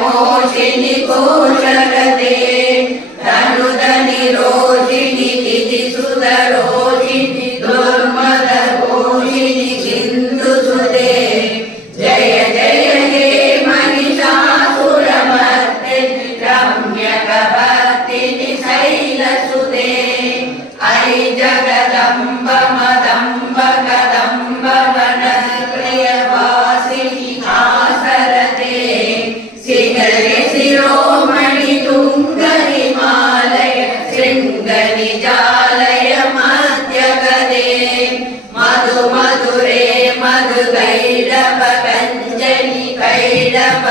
मोहिनी गोचरते तनुदनि रोहिणी तिथि सुदरोहिणी दुर्मद रोहिणी सिंधु सुते जय जय हे महिषासुरमर्दिनि रम्यकवर्तिनि शैलसुते ऐ जगदम्ब मदम्ब कदम्ब वनप्रियवासिनि आसरते शिखरे शिरोमणि तुङ्गहिमालय शृङ्गनिजालय मध्यगदे मधु मधुरे मधुकैडव कञ्जनि कैडव